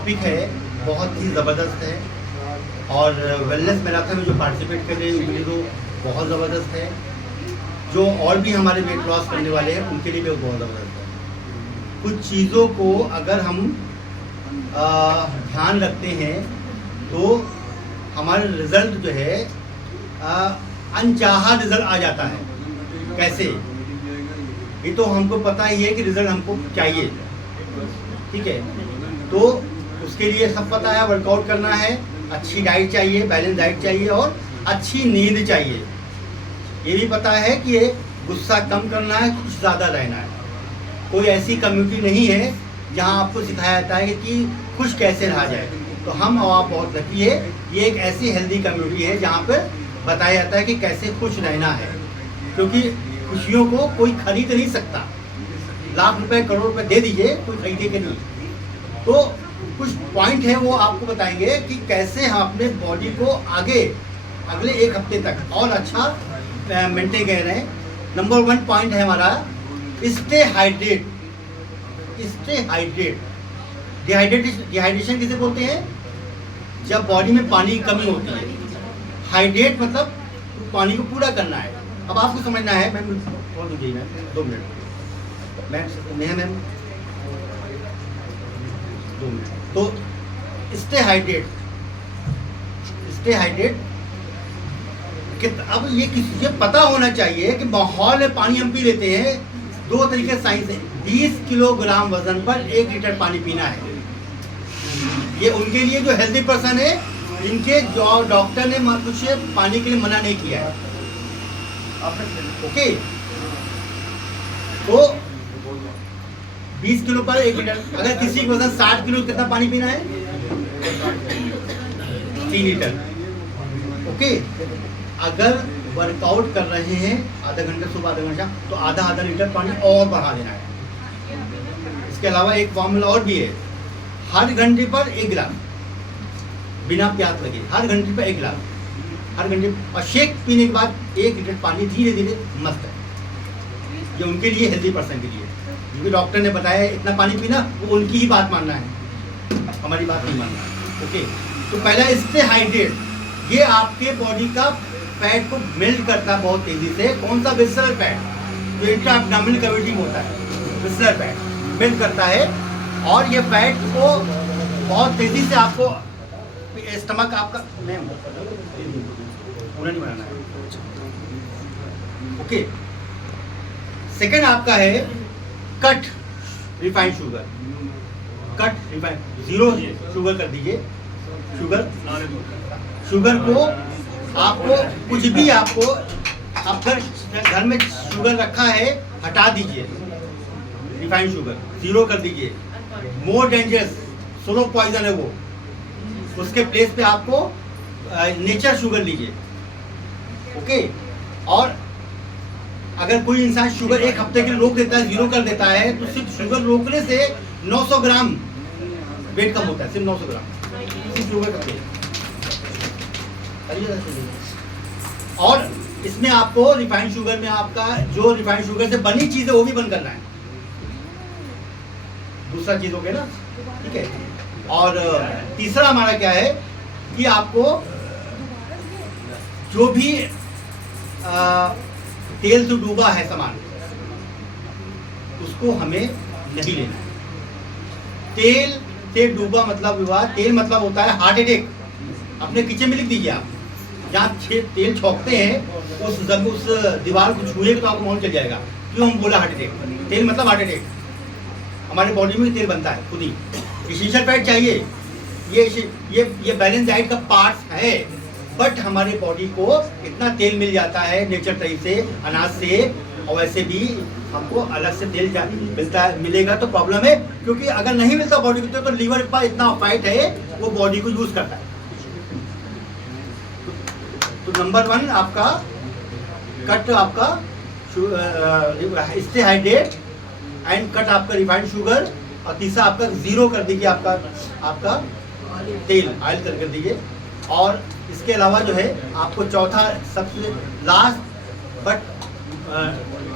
Topic है बहुत ही ज़बरदस्त है और वेलनेस मैराथन में जो पार्टिसिपेट कर रहे हैं उनके लिए तो बहुत ज़बरदस्त है। जो और भी हमारे वेट लॉस करने वाले हैं उनके लिए भी बहुत ज़बरदस्त है। कुछ चीज़ों को अगर हम ध्यान रखते हैं तो हमारा रिज़ल्ट जो है अनचाहा रिज़ल्ट आ जाता है। कैसे? ये तो हमको पता ही है कि रिज़ल्ट हमको चाहिए, ठीक है। तो उसके लिए सब पता है, वर्कआउट करना है, अच्छी डाइट चाहिए, बैलेंस डाइट चाहिए और अच्छी नींद चाहिए। ये भी पता है कि ये गुस्सा कम करना है, कुछ ज़्यादा रहना है। कोई ऐसी कम्युनिटी नहीं है जहाँ आपको सिखाया जाता है कि खुश कैसे रहा जाए। तो हम और आप बहुत लकी है, ये एक ऐसी हेल्दी कम्युनिटी है जहाँ पर बताया जाता है कि कैसे खुश रहना है। क्योंकि खुशियों को कोई खरीद नहीं सकता। लाख रुपए करोड़ रुपए दे दीजिए, कोई खरीदे के नहीं। तो कुछ पॉइंट है वो आपको बताएंगे कि कैसे हम अपने बॉडी को आगे अगले एक हफ्ते तक और अच्छा मेंटेन कर रहे हैं। नंबर 1 पॉइंट है हमारा stay hydrate. Stay hydrate. Dehydration किसे बोलते हैं? जब बॉडी में पानी की कमी होती है। हाइड्रेट मतलब पानी को पूरा करना है। अब आपको समझना है, मैम कौन दीजिए ma'am 2 minute, ma'am Neha ma'am 2 minute. तो स्टे हाइड्रेट कि अब ये पता होना चाहिए कि माहौल में पानी हम पी लेते हैं 2 तरीके से साइंस है। 20 किलोग्राम वजन पर 1 लीटर पानी पीना है। ये उनके लिए जो हेल्दी पर्सन है, जिनके जो डॉक्टर ने कुछ पानी के लिए मना नहीं किया है। ओके, तो 20 किलो पर 1 लीटर। अगर किसी को वजन 60 किलो, कितना पानी पीना है? 3 लीटर। ओके, अगर वर्कआउट कर रहे हैं आधा घंटा सुबह आधा घंटा, तो आधा लीटर पानी और बढ़ा देना है। इसके अलावा एक फॉर्मूला और भी है, हर घंटे पर 1 गिलास बिना प्यास लगे, हर घंटे पर 1 गिलास, हर घंटे। और शेक पीने के बाद 1 लीटर पानी धीरे धीरे मस्त है। ये उनके लिए, हेल्दी पर्सन के लिए, क्योंकि डॉक्टर ने बताया है इतना पानी पीना, वो उनकी ही बात मानना है, हमारी बात नहीं मानना है। ओके, तो पहला स्टे हाइड्रेट। ये आपके बॉडी का फैट को मेल्ट करता है बहुत तेजी से। कौन सा? विसरल फैट, जो इंट्रा एब्डोमिनल कैविटी में होता है, विसरल फैट मेल्ट करता है। और ये फैट को बहुत तेजी से आपको स्टमक आपका पूरा नहीं बनाना है। ओके, सेकंड आपका है cut refined sugar. Cut refined 0 sugar कर दीजिए। शुगर को आपको कुछ भी, आपको अगर घर में शुगर रखा है हटा दीजिए, रिफाइंड शुगर 0 कर दीजिए। मोर डेंजरस, स्लो पॉइजन है वो। उसके प्लेस पे आपको नेचर शुगर लीजिए। ओके, और अगर कोई इंसान शुगर 1 हफ्ते के लिए रोक देता है, 0 कर देता है, तो सिर्फ शुगर रोकने से 900 ग्राम वेट कम होता है। सिर्फ 900 ग्राम सिर्फ शुगर करके। और इसमें आपको रिफाइंड शुगर में आपका जो रिफाइंड शुगर से बनी चीज है वो भी बंद करना है। दूसरा चीज हो गया ना, ठीक है। और तीसरा हमारा क्या है कि आपको जो भी तेल से डूबा है सामान, उसको हमें नहीं लेना है। तेल से डूबा मतलब हुआ, तेल मतलब होता है हार्ट अटैक। अपने किचन में लिख दीजिए आप, जहाँ तेल छोंकते हैं उस दीवार को छुएगा तो आपको मालूम चल जाएगा क्यों हम बोला हार्ट अटैक। तेल मतलब हार्ट अटैक। हमारे बॉडी में तेल बनता है खुद ही। एसेंशियल फैट चाहिए, ये बैलेंस डाइट का पार्ट है। बट हमारे बॉडी को इतना तेल मिल जाता है नेचर तरीके से, अनाज से, और वैसे भी हमको अलग से तेल मिलेगा तो प्रॉब्लम है। क्योंकि अगर नहीं मिलता बॉडी को तो लीवर पर इतना फैट है वो बॉडी को यूज करता है। तो नंबर 1 आपका कट, आपका स्टे हाइड्रेट एंड कट आपका रिफाइंड शुगर। और तीसरा आपका 0 कर दीजिए, आपका तेल ऑयल कर दीजिए। और इसके अलावा जो है आपको चौथा सबसे लास्ट बट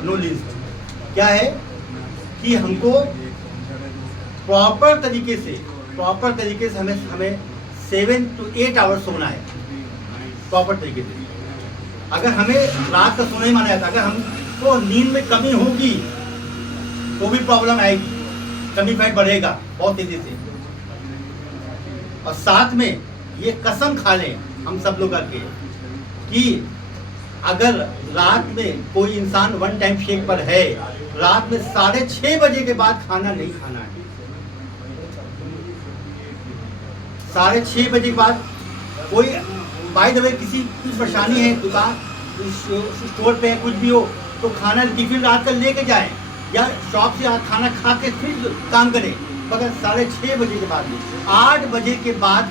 नो लीस्ट क्या है कि हमको प्रॉपर तरीके से प्रॉपर तरीके से हमें 7 to 8 आवर्स सोना है प्रॉपर तरीके से। अगर हमें रात का सोना ही माना जाता, अगर हमको नींद में कमी होगी तो भी प्रॉब्लम आएगी, कमी फैट बढ़ेगा बहुत तेजी से। और साथ में ये कसम खा लें हम सब लोग करके कि अगर रात में कोई इंसान वन टाइम शेक पर है, रात में 6:30 बजे के बाद खाना नहीं खाना है। 6:30 बजे के बाद कोई बाय द वे किसी कुछ परेशानी है, दुकान स्टोर पे है, कुछ भी हो तो खाना टिफिन रात का लेके जाए या शॉप से खाना खा के फिर काम करें, मगर 6:30 बजे के बाद 8 बजे के बाद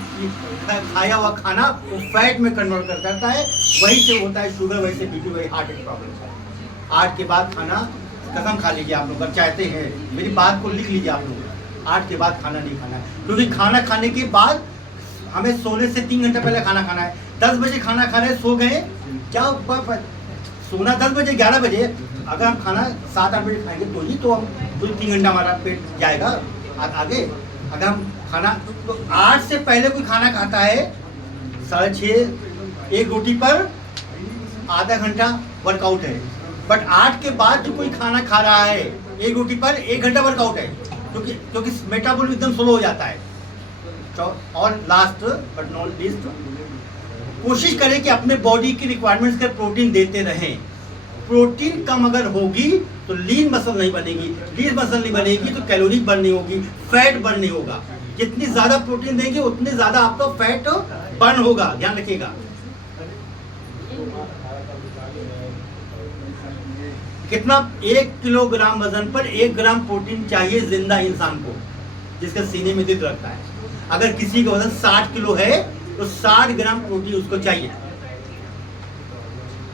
खाया हुआ खाना वो फैट में कन्वर्ट करता है, वहीं से होता है शुगर, वहीं से बीपी, वही हार्ट अटैक प्रॉब्लम। 8 के बाद खाना कसम खा लीजिए आप लोग, अगर चाहते हैं मेरी बात को लिख लीजिए आप लोग, 8 के बाद खाना नहीं खाना है, क्योंकि खाना खाने के बाद हमें सोने से 3 घंटा पहले खाना खाना है। 10 बजे खाना खा रहे, सो गए, क्या सोना 10 बजे 11 बजे, अगर हम खाना 7-8 बजे खाएंगे तो ही तो हम 2-3 घंटा हमारा पेट जाएगा आगे। अगर हम खाना तो 8 से पहले कोई खाना खाता है 6:30 एक रोटी पर आधा घंटा वर्कआउट है, बट 8 के बाद जो कोई खाना खा रहा है एक रोटी पर 1 घंटा वर्कआउट है, क्योंकि मेटाबॉलिज्म एकदम स्लो हो जाता है। और लास्ट बट नॉट लीस्ट, कोशिश करें कि अपने बॉडी की रिक्वायरमेंट्स का प्रोटीन देते रहें। प्रोटीन कम अगर होगी तो लीन मसल नहीं बनेगी, लीन मसल नहीं बनेगी तो कैलोरी बर्न नहीं होगी, फैट बर्न नहीं होगा। जितनी ज्यादा प्रोटीन देंगे उतनी ज्यादा आपका फैट बर्न होगा, ध्यान रखिएगा। कितना 1 किलोग्राम वजन पर 1 ग्राम प्रोटीन चाहिए जिंदा इंसान को, जिसका सीने में दिल रखता है। अगर किसी का वजन 60 किलो है तो 60 ग्राम प्रोटीन उसको चाहिए।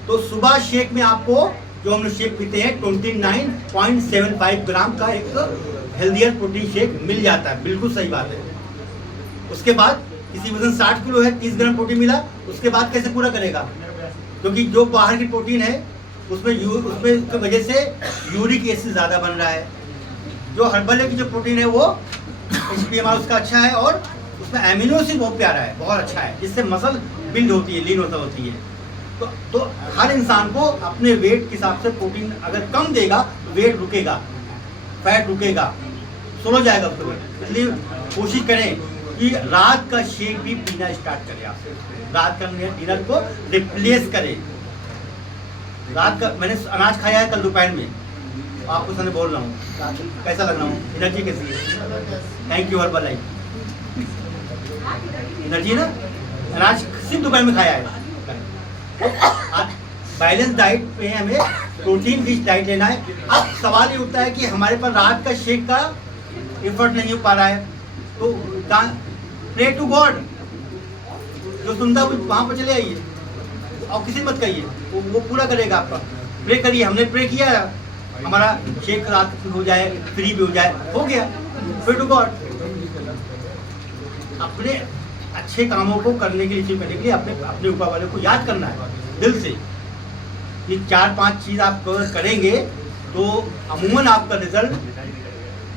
तो सुबह शेक में आपको जो हम लोग शेक पीते हैं 29.75 ग्राम का एक हेल्दियर प्रोटीन शेक मिल जाता है, बिल्कुल सही बात है। उसके बाद किसी वजन 60 किलो है, 30 ग्राम प्रोटीन मिला, उसके बाद कैसे पूरा करेगा? क्योंकि जो बाहर की प्रोटीन है उसमें की वजह से यूरिक एसिड ज़्यादा बन रहा है। जो हर्बल की जो प्रोटीन है वो HPMR उसका अच्छा है और उसमें एमिनो एसिड बहुत प्यारा है, बहुत अच्छा है, जिससे मसल बिल्ड होती है, लीन होती है। तो हर इंसान को अपने वेट के हिसाब से प्रोटीन अगर कम देगा तो वेट रुकेगा, फैट रुकेगा, स्लो जाएगा उसका वेट। इसलिए कोशिश करें कि रात का शेक भी पीना स्टार्ट करें। आप रात का डिनर को रिप्लेस करें। रात का मैंने अनाज खाया है कल दोपहर में, आपको सामने बोल रहा हूँ, कैसा लग रहा हूँ, एनर्जी कैसी है? Thank you herbal life, energy ना, अनाज सिर्फ दोपहर में खाया है। बैलेंस डाइट पे हमें प्रोटीन रिच डाइट लेना है। अब सवाल ये उठता है कि हमारे पास रात का शेक का एफर्ट नहीं हो पा रहा है, तो प्रे टू गॉड, जो सुनता है वहाँ पर चले आइए और किसी मत कहिए, वो पूरा करेगा आपका। प्रे करिए, हमने प्रे किया, हमारा शेक रात हो जाए, फ्री भी हो जाए, हो गया। Pray to God. अपने अच्छे कामों को करने के लिए, अचीव करने के लिए अपने ऊपर वाले को याद करना है दिल से। ये 4-5 चीज़ आप करेंगे तो अमूमन आपका रिजल्ट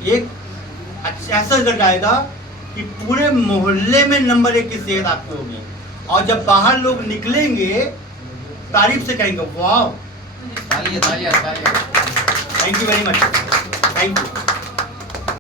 एक अच्छा ऐसा रिजल्ट आएगा कि पूरे मोहल्ले में नंबर 1 की सेहत आपकी होगी। और जब बाहर लोग निकलेंगे तारीफ से कहेंगे वाह, thank you very much, thank you.